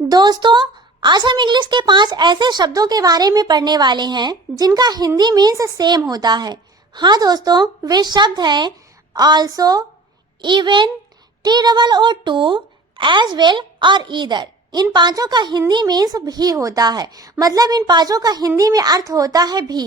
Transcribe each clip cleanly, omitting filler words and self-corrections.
दोस्तों, आज हम इंग्लिश के 5 ऐसे शब्दों के बारे में पढ़ने वाले हैं जिनका हिंदी मीन्स सेम होता है। हाँ दोस्तों, वे शब्द हैं also, even, T double O too, as well और ईदर। इन पांचों का हिंदी मीन्स भी होता है, मतलब इन पांचों का हिंदी में अर्थ होता है भी।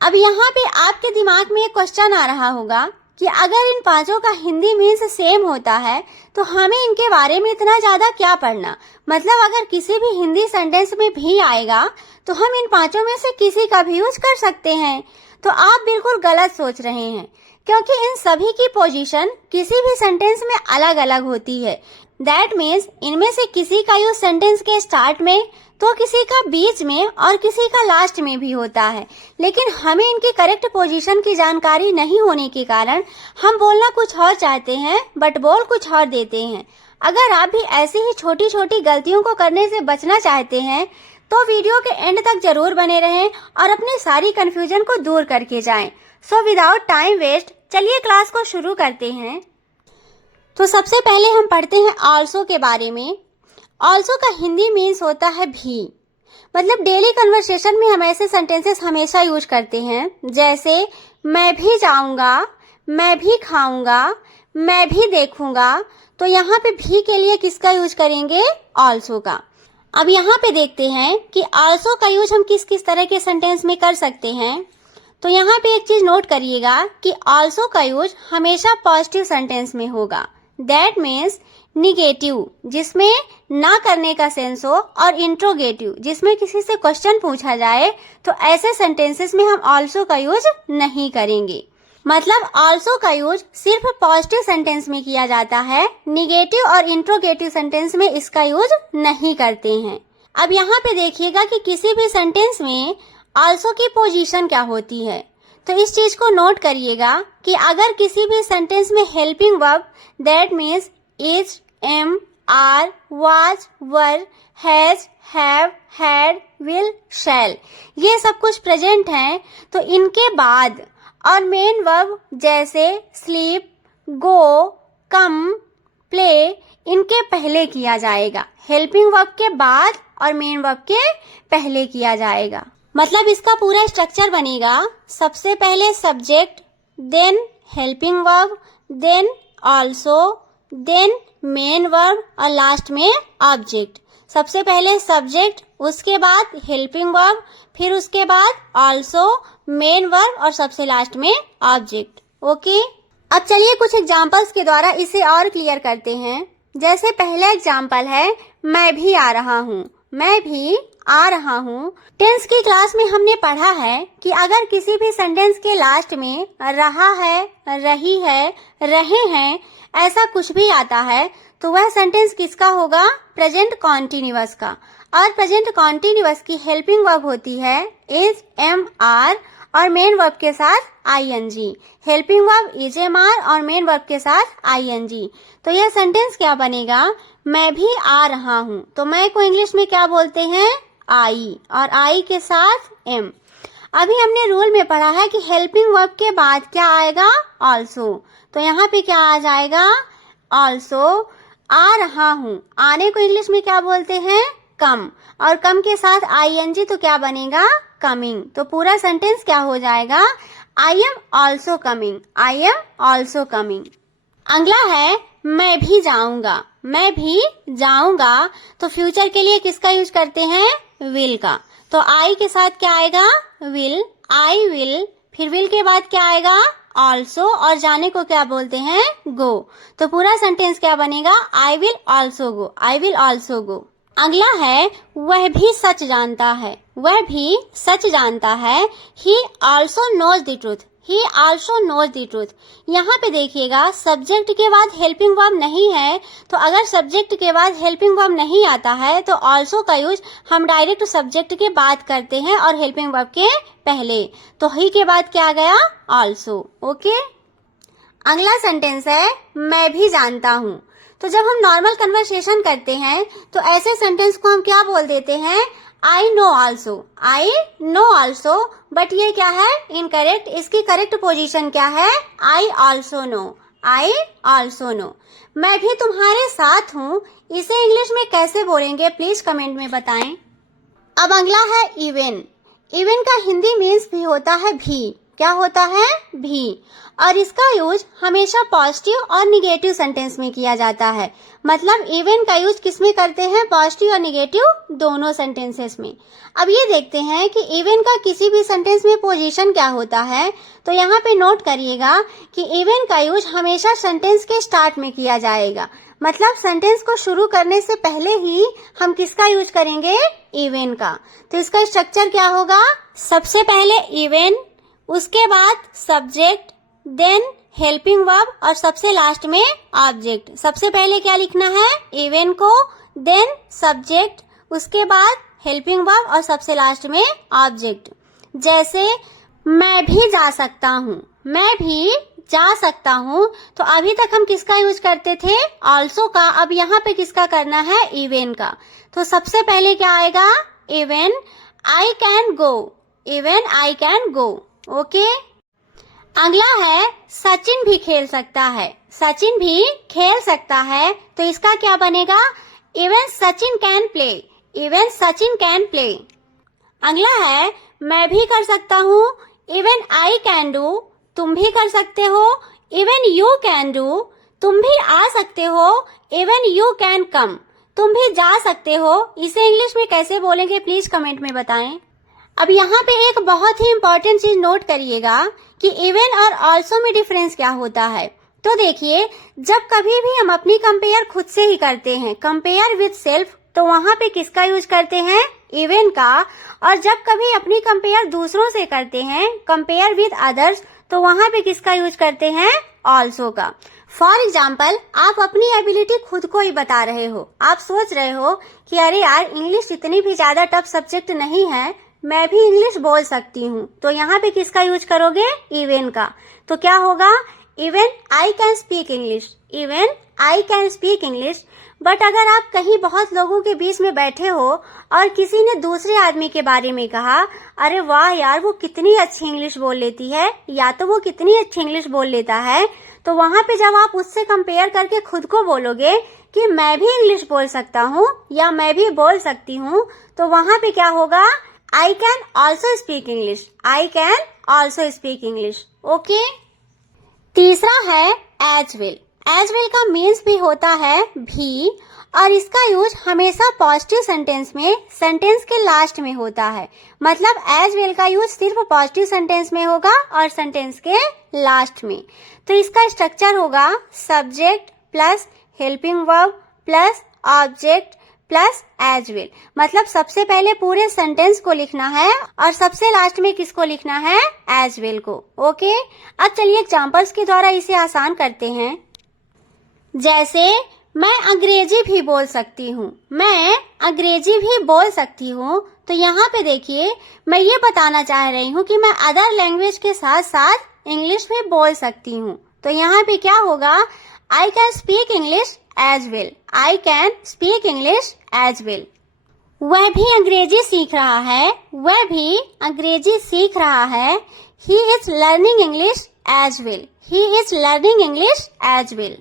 अब यहाँ पे आपके दिमाग में एक क्वेश्चन आ रहा होगा कि अगर इन पांचों का हिंदी मीन्स सेम होता है तो हमें इनके बारे में इतना ज्यादा क्या पढ़ना। मतलब अगर किसी भी हिंदी सेंटेंस में भी आएगा तो हम इन पांचों में से किसी का भी यूज कर सकते हैं। तो आप बिल्कुल गलत सोच रहे हैं, क्योंकि इन सभी की पोजीशन किसी भी सेंटेंस में अलग अलग होती है। दैट मीन्स इनमें से किसी का यूज सेंटेंस के स्टार्ट में तो किसी का बीच में और किसी का लास्ट में भी होता है, लेकिन हमें इनकी करेक्ट पोजीशन की जानकारी नहीं होने के कारण हम बोलना कुछ और चाहते हैं बट बोल कुछ और देते हैं। अगर आप भी ऐसी ही छोटी छोटी गलतियों को करने से बचना चाहते हैं तो वीडियो के एंड तक जरूर बने रहें और अपनी सारी कंफ्यूजन को दूर करके जाएं। सो विदाउट टाइम वेस्ट चलिए क्लास को शुरू करते हैं। तो सबसे पहले हम पढ़ते हैं ऑल्सो के बारे में। ऑल्सो का हिंदी मीन्स होता है भी। मतलब डेली कन्वर्सेशन में हम ऐसे सेंटेंसेस हमेशा यूज करते हैं, जैसे मैं भी जाऊंगा, मैं भी खाऊंगा, मैं भी देखूंगा। तो यहाँ पे भी के लिए किसका यूज करेंगे? ऑल्सो का। अब यहाँ पे देखते हैं कि ऑल्सो का यूज हम किस किस तरह के सेंटेंस में कर सकते हैं। तो यहाँ पे एक चीज नोट करिएगा कि ऑल्सो का यूज हमेशा पॉजिटिव सेंटेंस में होगा। दैट मीन्स निगेटिव, जिसमें ना करने का सेंस हो, और इंट्रोगेटिव, जिसमें किसी से क्वेश्चन पूछा जाए, तो ऐसे सेंटेंसेस में हम ऑल्सो का यूज नहीं करेंगे। मतलब ऑल्सो का यूज सिर्फ पॉजिटिव सेंटेंस में किया जाता है, निगेटिव और इंट्रोगेटिव सेंटेंस में इसका यूज नहीं करते हैं। अब यहाँ पे देखिएगा कि किसी भी सेंटेंस में ऑल्सो की पोजीशन क्या होती है। तो इस चीज को नोट करिएगा कि अगर किसी भी सेंटेंस में helping verb, that means is, am, are, was, were, has, have, had, will, shall, ये सब कुछ प्रेजेंट हैं, तो इनके बाद और मेन वर्ब जैसे स्लीप, गो, कम, प्ले, इनके पहले किया जाएगा। हेल्पिंग वर्ब के बाद और मेन वर्ब के पहले किया जाएगा। मतलब इसका पूरा स्ट्रक्चर बनेगा, सबसे पहले subject, then helping verb, then also, then main verb और लास्ट में ऑब्जेक्ट। सबसे पहले सब्जेक्ट, उसके बाद हेल्पिंग वर्ब, फिर उसके बाद ऑल्सो, मेन वर्ब और सबसे लास्ट में ऑब्जेक्ट। ओके, अब चलिए कुछ एग्जांपल्स के द्वारा इसे और क्लियर करते हैं। जैसे पहला एग्जांपल है, मैं भी आ रहा हूँ। मैं भी आ रहा हूँ। टेंस की क्लास में हमने पढ़ा है कि अगर किसी भी सेंटेंस के लास्ट में रहा है, रही है, रहे हैं, ऐसा कुछ भी आता है तो वह सेंटेंस किसका होगा? प्रेजेंट कॉन्टिन्यूअस का। और प्रेजेंट कॉन्टिन्यूअस की हेल्पिंग वर्ब होती है इज, एम, आर और मेन वर्ब के साथ ING. Helping verb is, am, are और मेन वर्ब के साथ आईएनजी। तो यह सेंटेंस क्या बनेगा? मैं भी आ रहा हूँ। तो मैं को इंग्लिश में क्या बोलते हैं? आई, और आई के साथ एम। अभी हमने रूल में पढ़ा है कि हेल्पिंग वर्ब के बाद क्या आएगा? ऑल्सो। तो यहाँ पे क्या आ जाएगा? ऑल्सो। आ रहा हूँ, आने को इंग्लिश में क्या बोलते हैं? कम, और कम के साथ आईएनजी तो क्या बनेगा? कमिंग। तो पूरा सेंटेंस क्या हो जाएगा? आई am also coming, I am also coming. अगला है, मैं भी जाऊंगा। मैं भी जाऊंगा, तो फ्यूचर के लिए किसका यूज करते हैं? विल का। तो आई के साथ क्या आएगा? Will, I will. फिर विल के बाद क्या आएगा? ऑल्सो, और जाने को क्या बोलते हैं? गो। तो पूरा सेंटेंस क्या बनेगा? I will also go, I will also go. अगला है, वह भी सच जानता है। वह भी सच जानता है। He also knows the truth, he also knows the truth. यहाँ पे देखिएगा सब्जेक्ट के बाद हेल्पिंग वर्ब नहीं है, तो अगर सब्जेक्ट के बाद हेल्पिंग वर्ब नहीं आता है तो ऑल्सो का यूज हम डायरेक्ट सब्जेक्ट के बाद करते हैं और हेल्पिंग वर्ब के पहले। तो ही के बाद क्या आ गया? ऑल्सो। ओके, अगला सेंटेंस है, मैं भी जानता हूँ। तो जब हम नॉर्मल कन्वर्सेशन करते हैं तो ऐसे सेंटेंस को हम क्या बोल देते हैं? I know also, I know also. But ये क्या है? इनकरेक्ट। इसकी करेक्ट पोजीशन क्या है? I also know, I also know. मैं भी तुम्हारे साथ हूँ, इसे इंग्लिश में कैसे बोलेंगे प्लीज कमेंट में बताएं। अब अगला है इवन। इवन का हिंदी मीन्स भी होता है भी। क्या होता है? भी। और इसका यूज हमेशा पॉजिटिव और निगेटिव सेंटेंस में किया जाता है। मतलब इवन का यूज किस में करते हैं? पॉजिटिव और निगेटिव दोनों सेंटेंसेस में। अब ये देखते हैं कि इवन का किसी भी सेंटेंस में पोजीशन क्या होता है। तो यहाँ पे नोट करिएगा कि इवन का यूज हमेशा सेंटेंस के स्टार्ट में किया जाएगा। मतलब सेंटेंस को शुरू करने से पहले ही हम किसका यूज करेंगे? इवन का। तो इसका स्ट्रक्चर क्या होगा? सबसे पहले इवन, उसके बाद सब्जेक्ट, देन हेल्पिंग वर्ब और सबसे लास्ट में ऑब्जेक्ट। सबसे पहले क्या लिखना है? इवन को, देन सब्जेक्ट, उसके बाद हेल्पिंग वर्ब और सबसे लास्ट में ऑब्जेक्ट। जैसे मैं भी जा सकता हूँ, मैं भी जा सकता हूँ। तो अभी तक हम किसका यूज करते थे? ऑल्सो का। अब यहाँ पे किसका करना है? इवन का। तो सबसे पहले क्या आएगा? Even I can go, even I can go. Okay. अगला है सचिन भी खेल सकता है, सचिन भी खेल सकता है। तो इसका क्या बनेगा? Even Sachin can play, even Sachin can play. अगला है मैं भी कर सकता हूँ, इवन आई कैन डू। तुम भी कर सकते हो, इवन यू कैन डू। तुम भी आ सकते हो, इवन यू कैन कम। तुम भी जा सकते हो, इसे इंग्लिश में कैसे बोलेंगे प्लीज कमेंट में बताएं। अब यहाँ पे एक बहुत ही इंपॉर्टेंट चीज नोट करिएगा कि इवन और ऑल्सो में डिफरेंस क्या होता है। तो देखिए, जब कभी भी हम अपनी कंपेयर खुद से ही करते हैं, कंपेयर विद सेल्फ, तो वहाँ पे किसका यूज करते हैं? इवन का। और जब कभी अपनी कंपेयर दूसरों से करते हैं, कंपेयर विद अदर्स, तो वहाँ पे किसका यूज करते हैं? ऑल्सो का। फॉर एग्जाम्पल, आप अपनी एबिलिटी खुद को ही बता रहे हो। आप सोच रहे हो कि अरे यार, इंग्लिश इतनी भी ज्यादा टफ सब्जेक्ट नहीं है, मैं भी इंग्लिश बोल सकती हूँ। तो यहाँ पे किसका यूज करोगे? इवन का। तो क्या होगा? Even I can speak English, even I can speak English. But अगर आप कहीं बहुत लोगों के बीच में बैठे हो और किसी ने दूसरे आदमी के बारे में कहा, अरे वाह यार, वो कितनी अच्छी इंग्लिश बोल लेती है, या तो वो कितनी अच्छी इंग्लिश बोल लेता है, तो वहाँ पे जब आप उससे कंपेयर करके खुद को बोलोगे कि मैं भी इंग्लिश बोल सकता हूँ या मैं भी बोल सकती हूँ, तो वहाँ पे क्या होगा? I can also speak English. I can also speak English. Okay? तीसरा है as will. As will का मीन्स भी होता है भी, और इसका यूज हमेशा पॉजिटिव सेंटेंस में, सेंटेंस के लास्ट में होता है। मतलब as will का यूज सिर्फ पॉजिटिव सेंटेंस में होगा और सेंटेंस के लास्ट में। तो इसका स्ट्रक्चर होगा subject plus helping verb plus object plus as well. मतलब सबसे पहले पूरे सेंटेंस को लिखना है और सबसे लास्ट में किसको लिखना है? एज विल को। ओके। अब चलिए एग्जांपल्स के द्वारा इसे आसान करते हैं। जैसे मैं अंग्रेजी भी बोल सकती हूँ, मैं अंग्रेजी भी बोल सकती हूँ। तो यहाँ पे देखिए, मैं ये बताना चाह रही हूँ कि मैं अदर लैंग्वेज के साथ साथ इंग्लिश भी बोल सकती हूँ। तो यहाँ पे क्या होगा? I can speak English as well. I can speak English as well. वह भी अंग्रेजी सीख रहा है, वह भी अंग्रेजी सीख रहा है। He is learning English as well. He is learning English as well.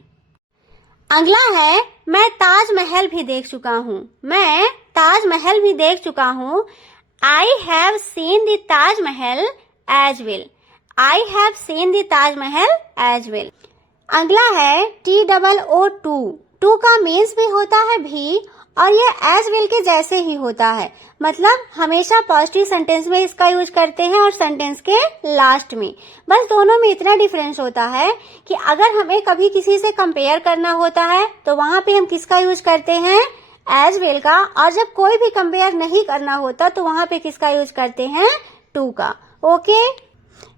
अगला है मैं ताजमहल भी देख चुका हूँ, मैं ताजमहल भी देख चुका हूँ। I have seen the Taj Mahal as well. I have seen the Taj Mahal as well. अगला है TOO2. टू का मीन्स भी होता है भी, और ये एज विल के जैसे ही होता है। मतलब हमेशा पॉजिटिव सेंटेंस में इसका यूज करते हैं और सेंटेंस के लास्ट में। बस दोनों में इतना डिफरेंस होता है कि अगर हमें कभी किसी से कंपेयर करना होता है तो वहां पे हम किसका यूज करते हैं? एज विल का। और जब कोई भी कंपेयर नहीं करना होता तो वहां पे किसका यूज करते हैं? टू का। ओके।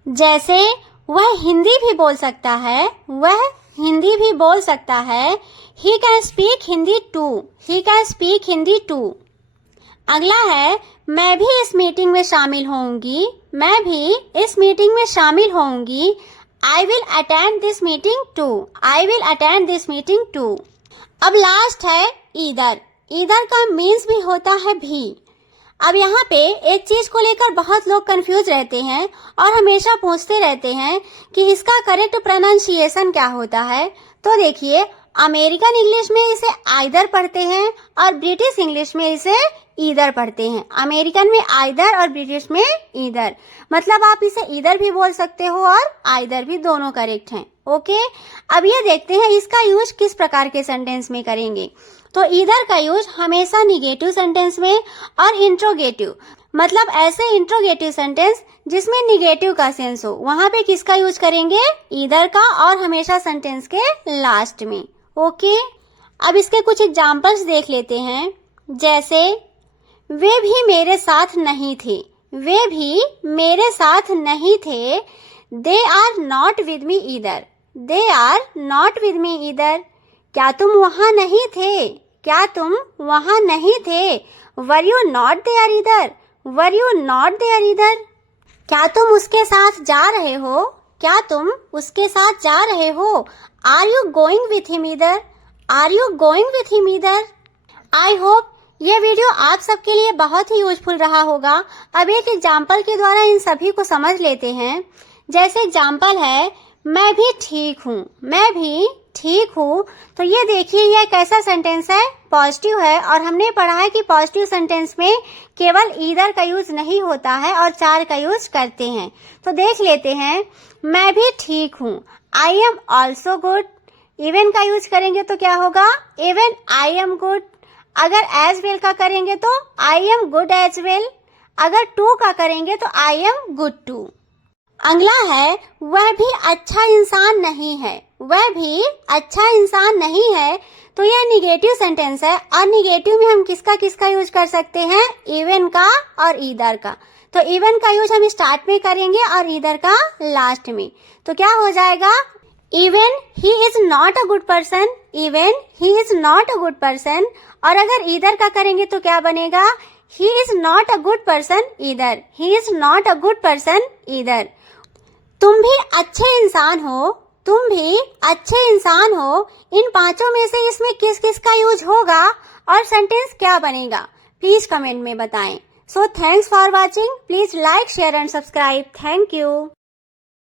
जैसे वह हिंदी भी बोल सकता है, वह हिंदी भी बोल सकता है। He can speak Hindi too, he can speak Hindi too. अगला है मैं भी इस मीटिंग में शामिल होऊंगी, मैं भी इस मीटिंग में शामिल होऊंगी। I will attend this meeting too, I will attend this meeting too। अब लास्ट है ईदर। ईदर का मीन्स भी होता है भी। अब यहाँ पे एक चीज को लेकर बहुत लोग कंफ्यूज रहते हैं और हमेशा पूछते रहते हैं कि इसका करेक्ट प्रोनाउंसिएशन क्या होता है। तो देखिए, अमेरिकन इंग्लिश में इसे आइदर पढ़ते हैं और ब्रिटिश इंग्लिश में इसे ईदर पढ़ते हैं। अमेरिकन में आइदर और ब्रिटिश में ईदर, मतलब आप इसे ईदर भी बोल सकते हो और आइदर भी, दोनों करेक्ट हैं। ओके, अब ये देखते हैं इसका यूज किस प्रकार के सेंटेंस में करेंगे। तो ईदर का यूज हमेशा निगेटिव सेंटेंस में और इंट्रोगेटिव, मतलब ऐसे इंट्रोगेटिव सेंटेंस जिसमें निगेटिव का सेंस हो, वहां पे किसका यूज करेंगे, ईदर का, और हमेशा सेंटेंस के लास्ट में। ओके, अब इसके कुछ एग्जांपल्स देख लेते हैं। जैसे, वे भी मेरे साथ नहीं थे, वे भी मेरे साथ नहीं थे। They are not with me either, they are not with me either. क्या तुम वहां नहीं थे, क्या तुम वहां नहीं थे। Were you not there either, were you not there either. क्या तुम उसके साथ जा रहे हो, क्या तुम उसके साथ जा रहे हो। Are you going with him either, are you going with him either. I hope ये वीडियो आप सबके लिए बहुत ही यूजफुल रहा होगा। अब एक एग्जाम्पल के द्वारा इन सभी को समझ लेते हैं। जैसे एग्जाम्पल है, मैं भी ठीक हूँ, मैं भी ठीक हूँ। तो ये देखिए, यह कैसा सेंटेंस है, पॉजिटिव है, और हमने पढ़ा है कि पॉजिटिव सेंटेंस में केवल ईदर का यूज नहीं होता है और चार का यूज करते हैं। तो देख लेते हैं, मैं भी ठीक हूँ, I am also good. Even का यूज करेंगे तो क्या होगा, इवन आई एम गुड। अगर एज वेल का करेंगे तो I am good as well. अगर टू का करेंगे तो आई एम गुड टू। अगला है, वह भी अच्छा इंसान नहीं है, वह भी अच्छा इंसान नहीं है। तो यह निगेटिव सेंटेंस है, और निगेटिव में हम किसका किसका यूज कर सकते हैं, इवन का और ईदर का। तो इवन का यूज हम स्टार्ट में करेंगे और ईदर का लास्ट में। तो क्या हो जाएगा, even he is not a good person, even he is not a good person. और अगर ईदर का करेंगे तो क्या बनेगा, he is not a good person either, he is not a good person either. तुम भी अच्छे इंसान हो, तुम भी अच्छे इंसान हो। इन पांचों में से इसमें किस किस का यूज होगा और सेंटेंस क्या बनेगा, प्लीज कमेंट में बताएं। So thanks for watching. Please like, share and subscribe. Thank you.